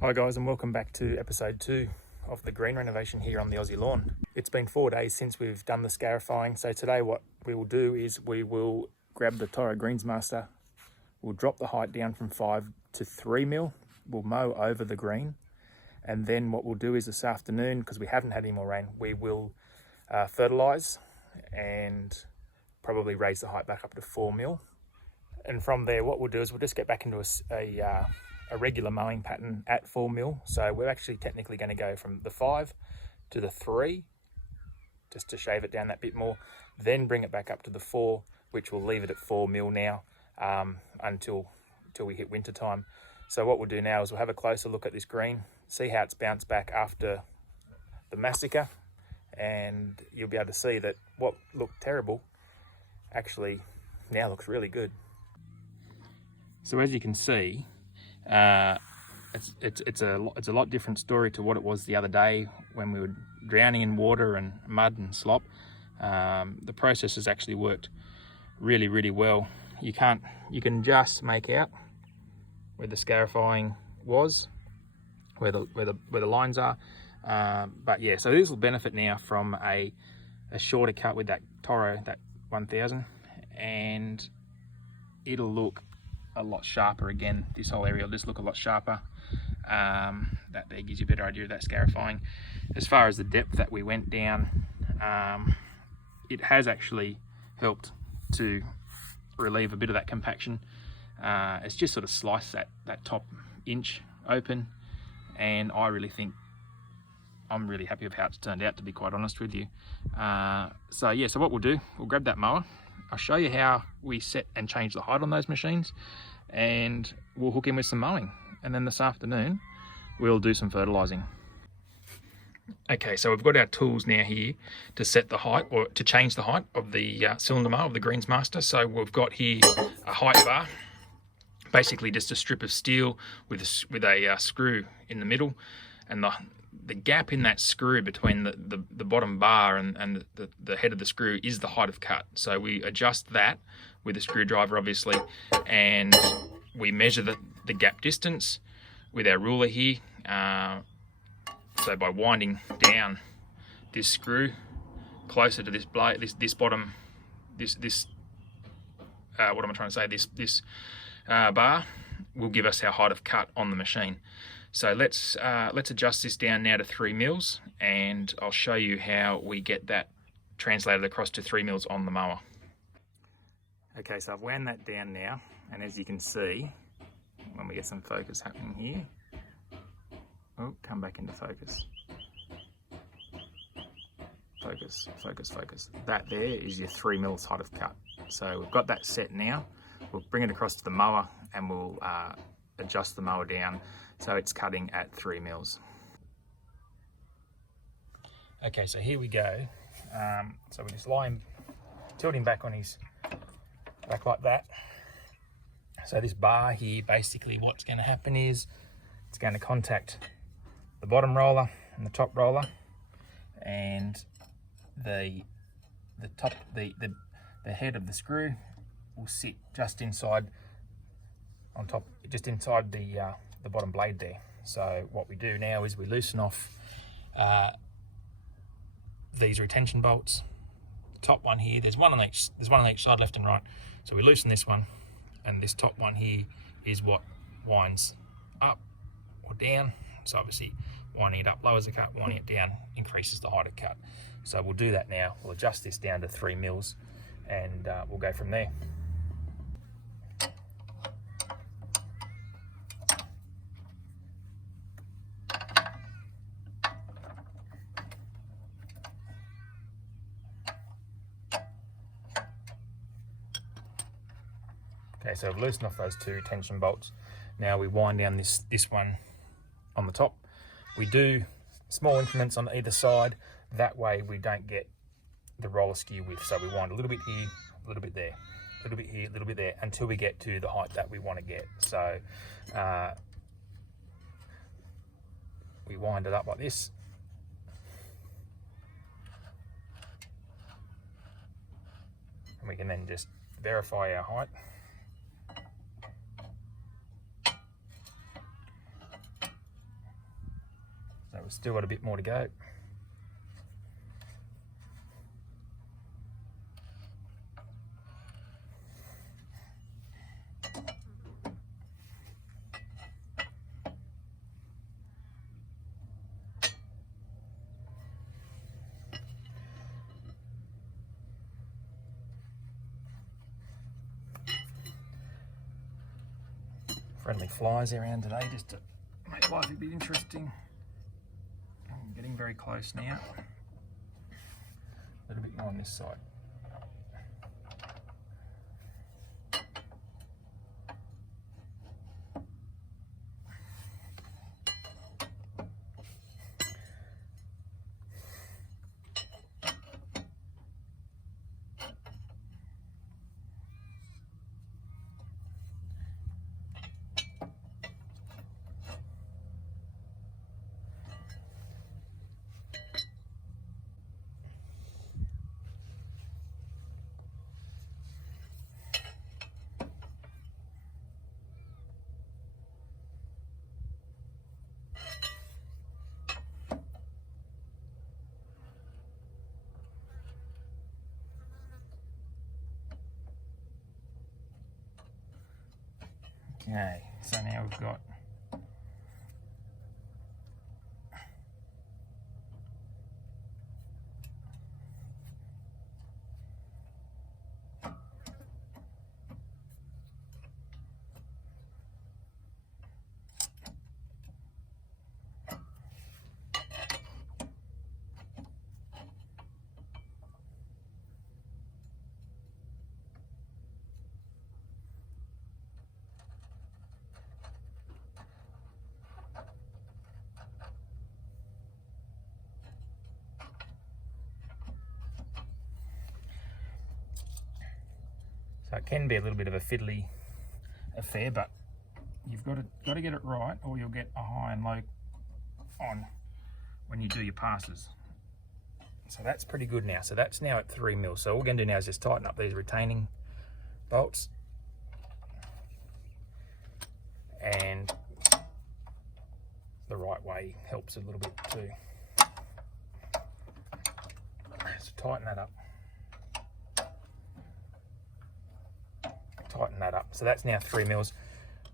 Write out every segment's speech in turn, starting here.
Hi guys, and welcome back to episode 2 of the green renovation here on the Aussie lawn. It's been 4 days since we've done the scarifying, so today what we will do is we will grab the Toro Greensmaster, we'll drop the height down from 5 to 3 mil, we'll mow over the green, and then what we'll do is this afternoon, because we haven't had any more rain, we will fertilise and probably raise the height back up to 4 mil. And from there what we'll do is we'll just get back into a regular mowing pattern at 4 mil. So we're actually technically going to go from the 5 to the 3, just to shave it down that bit more, then bring it back up to the 4, which will leave it at 4 mil now until we hit winter time. So what we'll do now is we'll have a closer look at this green, see how it's bounced back after the massacre, and you'll be able to see that what looked terrible actually now looks really good. So as you can see, it's a lot different story to what it was the other day when we were drowning in water and mud and slop. The process has actually worked really well. You can just make out where the scarifying was, where the lines are. But yeah, so this will benefit now from a shorter cut with that Toro, that 1000, and it'll look a lot sharper again. This whole area will just look a lot sharper. That there gives you a better idea of that scarifying. As far as the depth that we went down, it has actually helped to relieve a bit of that compaction. It's just sort of sliced that top inch open, and I really think I'm really happy with how it's turned out, to be quite honest with you. So yeah, so what we'll do, we'll grab that mower, I'll show you how we set and change the height on those machines, and we'll hook in with some mowing, and then this afternoon we'll do some fertilising. Okay, so we've got our tools now here to set the height, or to change the height of the cylinder mower of the Greensmaster. So we've got here a height bar, basically just a strip of steel with a screw in the middle, and the gap in that screw between the bottom bar and the head of the screw is the height of cut. So we adjust that with a screwdriver, obviously, and we measure the gap distance with our ruler here. So by winding down this screw closer to this blade, this bottom, what am I trying to say? This bar will give us our height of cut on the machine. So let's adjust this down now to 3 mils, and I'll show you how we get that translated across to 3 mils on the mower. Okay, so I've wound that down now, and as you can see, when we get some focus happening here, oh, come back into focus. Focus. That there is your 3 mils height of cut. So we've got that set now. We'll bring it across to the mower, and we'll adjust the mower down so it's cutting at 3 mils. Okay, so here we go. So we just tilt him back on his back like that. So this bar here, basically what's going to happen is it's going to contact the bottom roller and the top roller, and the head of the screw will sit just inside, on top, just inside the bottom blade there. So what we do now is we loosen off these retention bolts. The top one here, there's one on each side, left and right. So we loosen this one, and this top one here is what winds up or down. So obviously winding it up lowers the cut, winding it down increases the height of cut. So we'll do that now. We'll adjust this down to 3 mils, and we'll go from there. Okay, so I've loosened off those 2 retention bolts. Now we wind down this one on the top. We do small increments on either side. That way we don't get the roller skew width. So we wind a little bit here, a little bit there, a little bit here, a little bit there, until we get to the height that we want to get. So we wind it up like this. And we can then just verify our height. we've still got a bit more to go. Friendly flies around today just to make life a bit interesting. I'm getting very close now. A little bit more on this side. Okay, so now we've got so it can be a little bit of a fiddly affair, but you've got to get it right, or you'll get a high and low on when you do your passes. So that's pretty good now. So that's now at 3 mil. So all we're going to do now is just tighten up these retaining bolts, and the right way helps a little bit too. So tighten that up. Tighten that up. So that's now 3 mils.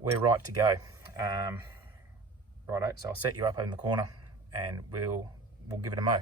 We're right to go. Righto, so I'll set you up in the corner and we'll give it a mow.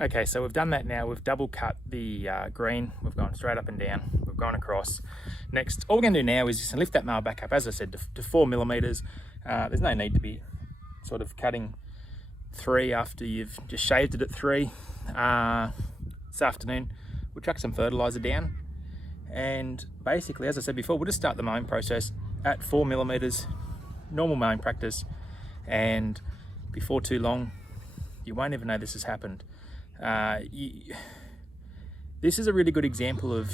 Okay, so we've done that now. We've double cut the green. We've gone straight up and down. We've gone across. Next, all we're going to do now is just lift that mower back up, as I said, to 4 millimeters. There's no need to be sort of cutting 3 after you've just shaved it at 3. This afternoon, we'll chuck some fertilizer down. And basically, as I said before, we'll just start the mowing process at 4 millimeters, normal mowing practice. And before too long, you won't even know this has happened. This is a really good example of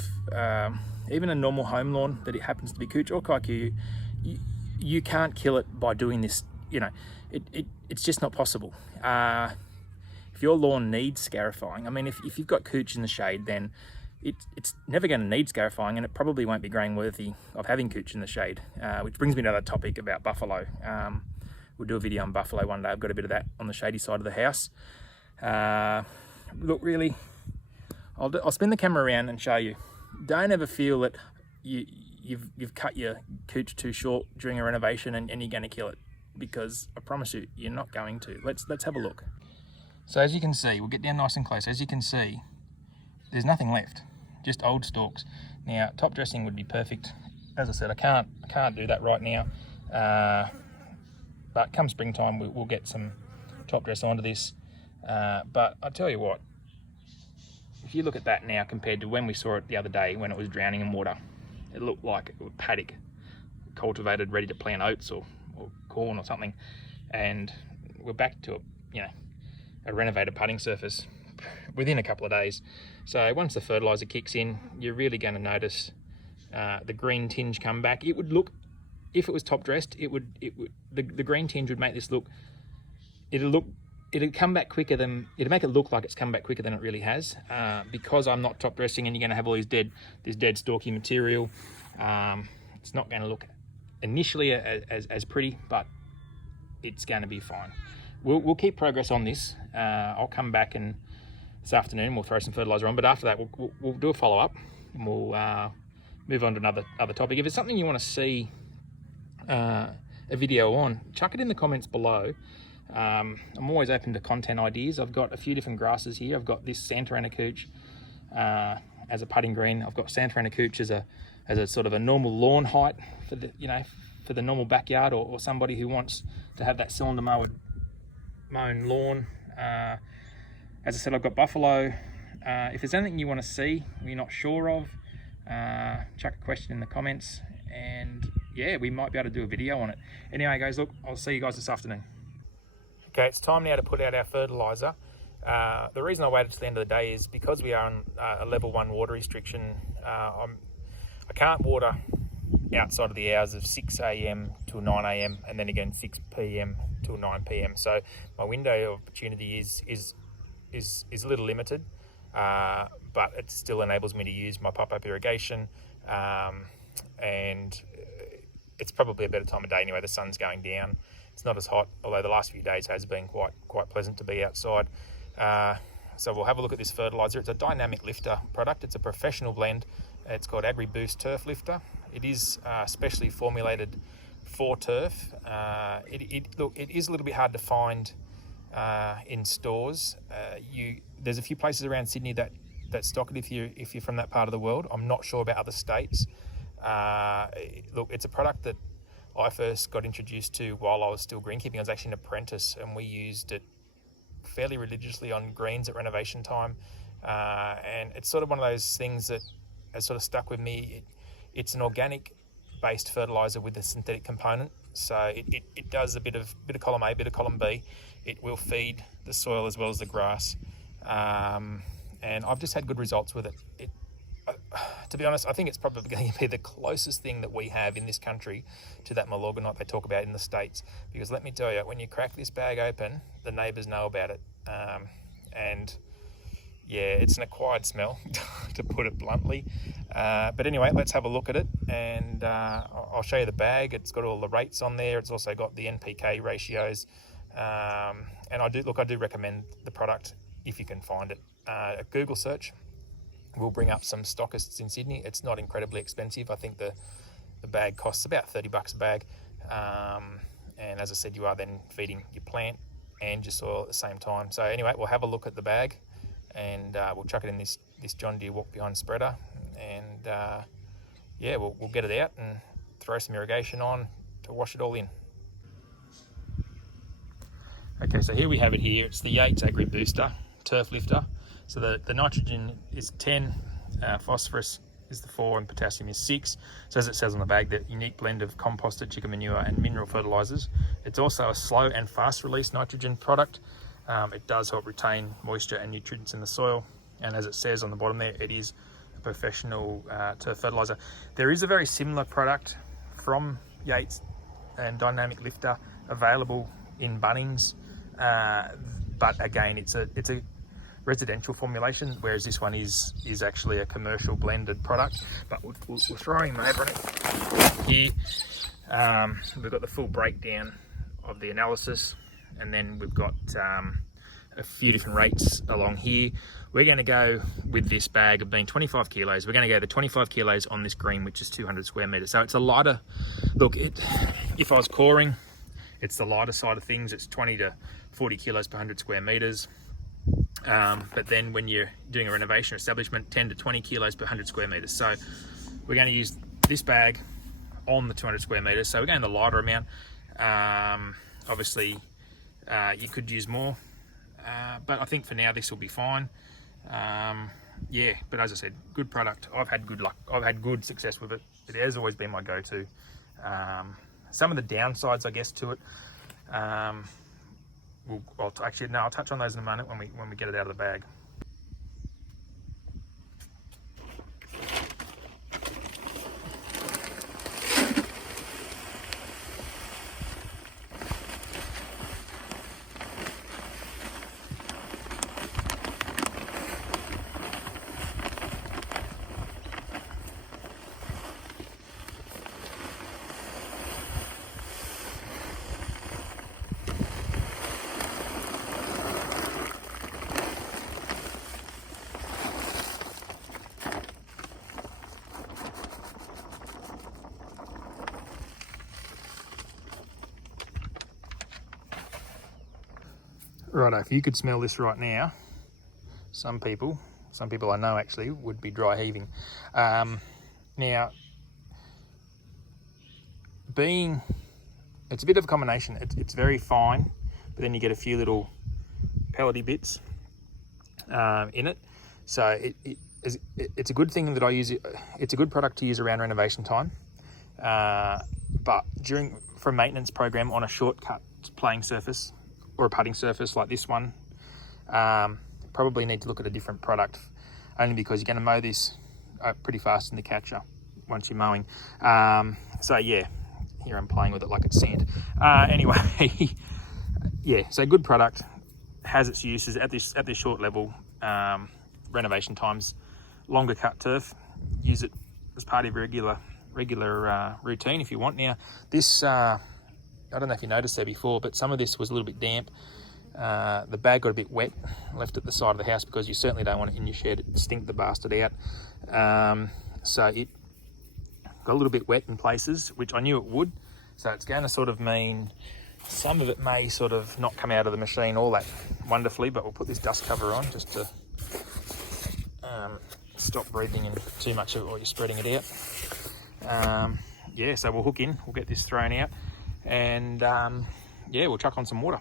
even a normal home lawn that it happens to be cooch or kaiku. You can't kill it by doing this. You know, it's just not possible. If your lawn needs scarifying, I mean, if you've got cooch in the shade, then it's never going to need scarifying, and it probably won't be grain worthy of having cooch in the shade, which brings me to another topic about buffalo. We'll do a video on buffalo one day. I've got a bit of that on the shady side of the house. Look, really, I'll spin the camera around and show you. Don't ever feel that you've cut your cooch too short during a renovation and you're going to kill it, because I promise you, you're not going to. Let's have a look. So as you can see, we'll get down nice and close. As you can see, there's nothing left, just old stalks. Now, top dressing would be perfect. As I said, I can't do that right now. But come springtime, we'll get some top dress onto this. But I'll tell you what, if you look at that now compared to when we saw it the other day when it was drowning in water, it looked like a paddock cultivated, ready to plant oats or corn or something. And we're back to a renovated putting surface within a couple of days. So once the fertilizer kicks in, you're really going to notice the green tinge come back. It would look, if it was top dressed, the green tinge would make this look, it'd come back quicker than, it'd make it look like it's come back quicker than it really has, because I'm not top dressing and you're going to have all this dead stalky material. It's not going to look initially as pretty, but it's going to be fine. We'll keep progress on this. I'll come back and this afternoon we'll throw some fertilizer on, but after that we'll do a follow-up and we'll move on to another topic. If it's something you want to see a video on, chuck it in the comments below. I'm always open to content ideas. I've got a few different grasses here. I've got this Santarana cooch as a putting green. I've got Santarana cooch as a sort of a normal lawn height for the normal backyard, or somebody who wants to have that cylinder mown lawn. As I said, I've got buffalo. If there's anything you want to see or you're not sure of, chuck a question in the comments, and yeah, we might be able to do a video on it. Anyway guys, look, I'll see you guys this afternoon. Okay, it's time now to put out our fertilizer. The reason I waited till the end of the day is because we are on a level 1 water restriction. I can't water outside of the hours of 6 a.m. till 9 a.m. and then again 6 p.m. till 9 p.m. So my window of opportunity is a little limited, but it still enables me to use my pop-up irrigation, and it's probably a better time of day anyway. The sun's going down. It's not as hot, although the last few days has been quite pleasant to be outside. So we'll have a look at this fertilizer. It's a dynamic lifter product. It's a professional blend. It's called Agri Boost Turf Lifter. It is specially formulated for turf. Look, it is a little bit hard to find in stores. There's a few places around Sydney that stock it if you're from that part of the world. I'm not sure about other states. Look, it's a product that I first got introduced to while I was still greenkeeping. I was actually an apprentice, and we used it fairly religiously on greens at renovation time. And it's sort of one of those things that has sort of stuck with me. It's an organic based fertilizer with a synthetic component. So it does a bit of column A, bit of column B. It will feed the soil as well as the grass. And I've just had good results with it. To be honest, I think it's probably going to be the closest thing that we have in this country to that Milorganite they talk about in the States. Because let me tell you, when you crack this bag open, the neighbours know about it. And yeah, it's an acquired smell, to put it bluntly. But anyway, let's have a look at it, and I'll show you the bag. It's got all the rates on there. It's also got the NPK ratios. And I do recommend the product if you can find it. A Google search will bring up some stockists in Sydney. It's not incredibly expensive. I think the bag costs about $30 a bag. And as I said, you are then feeding your plant and your soil at the same time. So anyway, we'll have a look at the bag, and we'll chuck it in this John Deere walk behind spreader, and yeah, we'll get it out and throw some irrigation on to wash it all in. Okay, so here we have it here. It's the Yates Agri Booster Turf Lifter. So the nitrogen is 10, phosphorus is the 4, and potassium is 6. So as it says on the bag, the unique blend of composted chicken manure and mineral fertilizers. It's also a slow and fast release nitrogen product. It does help retain moisture and nutrients in the soil. And as it says on the bottom there, it is a professional turf fertilizer. There is a very similar product from Yates and Dynamic Lifter available in Bunnings. But again, it's a residential formulation, whereas this one is actually a commercial blended product. But we're throwing them over it here. We've got the full breakdown of the analysis, and then we've got a few different rates along here. We're going to go with this bag of being 25 kilos. We're going to go to 25 kilos on this green, which is 200 square meters. So it's a lighter, look, if I was coring, it's the lighter side of things. It's 20 to 40 kilos per 100 square meters. But then when you're doing a renovation or establishment, 10 to 20 kilos per 100 square meters. So we're going to use this bag on the 200 square meters. So we're going the lighter amount. Obviously, you could use more, but I think for now this will be fine. Yeah, but as I said, good product. I've had good luck. I've had good success with it. It has always been my go-to. Some of the downsides, I guess, to it. I'll touch on those in a moment when we get it out of the bag. Righto, if you could smell this right now, some people I know actually would be dry heaving. Now, it's a bit of a combination. It's very fine, but then you get a few little pellety bits in it. So it's a good thing that I use it. It's a good product to use around renovation time. But for a maintenance program on a shortcut playing surface or a putting surface like this one, probably need to look at a different product, only because you're going to mow this pretty fast in the catcher once you're mowing. So yeah, here I'm playing with it like it's sand. Anyway, yeah, so good product, has its uses at this short level. Renovation times, longer cut turf, use it as part of your regular routine if you want. Now this, I don't know if you noticed there before, but some of this was a little bit damp. The bag got a bit wet, left at the side of the house, because you certainly don't want it in your shed. It stink the bastard out. So it got a little bit wet in places, which I knew it would. So it's going to sort of mean some of it may sort of not come out of the machine all that wonderfully, but we'll put this dust cover on just to stop breathing in too much of it while you're spreading it out. Yeah, so we'll hook in, we'll get this thrown out, and yeah, we'll chuck on some water.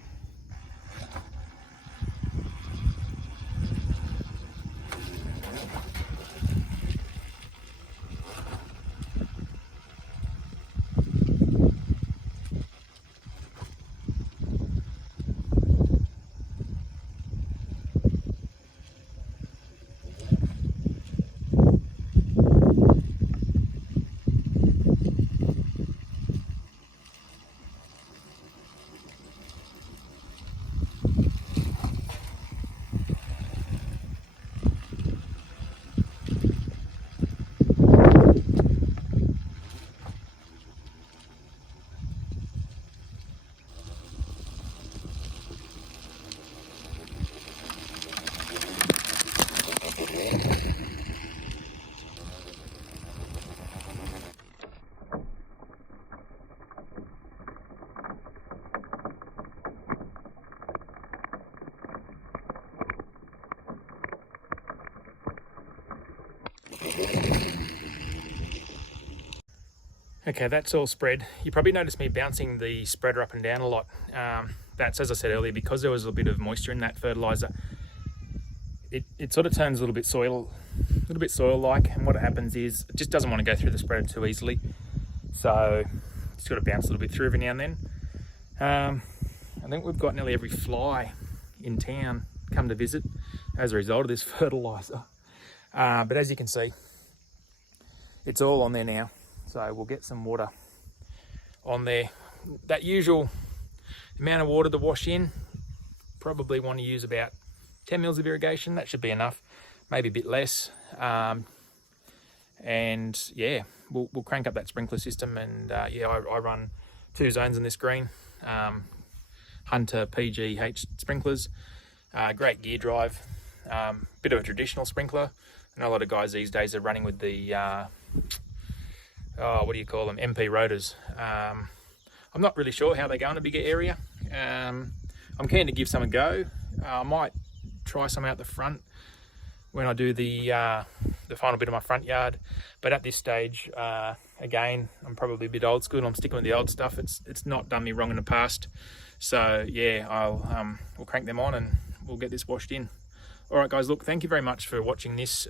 Okay, that's all spread. You probably noticed me bouncing the spreader up and down a lot. That's, as I said earlier, because there was a bit of moisture in that fertilizer. It sort of turns a little bit soil-like, and what happens is it just doesn't want to go through the spreader too easily. So just got to bounce a little bit through every now and then. I think we've got nearly every fly in town come to visit as a result of this fertilizer. But as you can see, it's all on there now. So we'll get some water on there. That usual amount of water to wash in, probably want to use about 10 mils of irrigation, that should be enough, maybe a bit less. And yeah, we'll crank up that sprinkler system. And yeah, I run 2 zones in this green, Hunter PGH sprinklers, great gear drive, bit of a traditional sprinkler. I know a lot of guys these days are running with the what do you call them, MP rotors. I'm not really sure how they go in a bigger area. I'm keen to give some a go. I might try some out the front when I do the final bit of my front yard, but at this stage, again, I'm probably a bit old school. I'm sticking with the old stuff. It's not done me wrong in the past, so yeah, we'll crank them on and we'll get this washed in. All right, guys, look, thank you very much for watching this.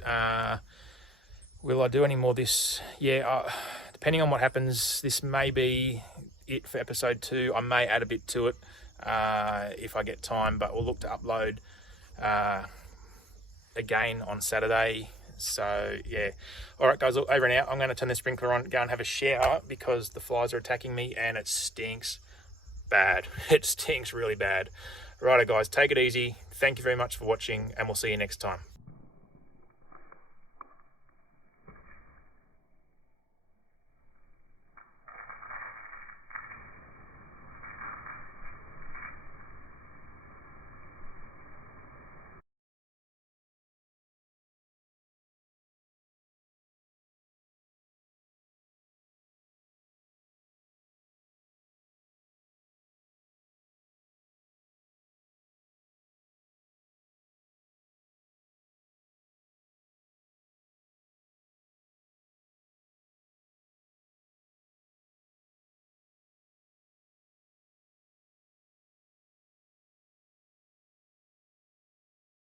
Will I do any more of this? Yeah, depending on what happens, this may be it for episode 2. I may add a bit to it if I get time, but we'll look to upload again on Saturday. So yeah, all right, guys, look, over and out. I'm going to turn the sprinkler on, go and have a shower because the flies are attacking me and it stinks bad. It stinks really bad. Righto, guys, take it easy. Thank you very much for watching, and we'll see you next time.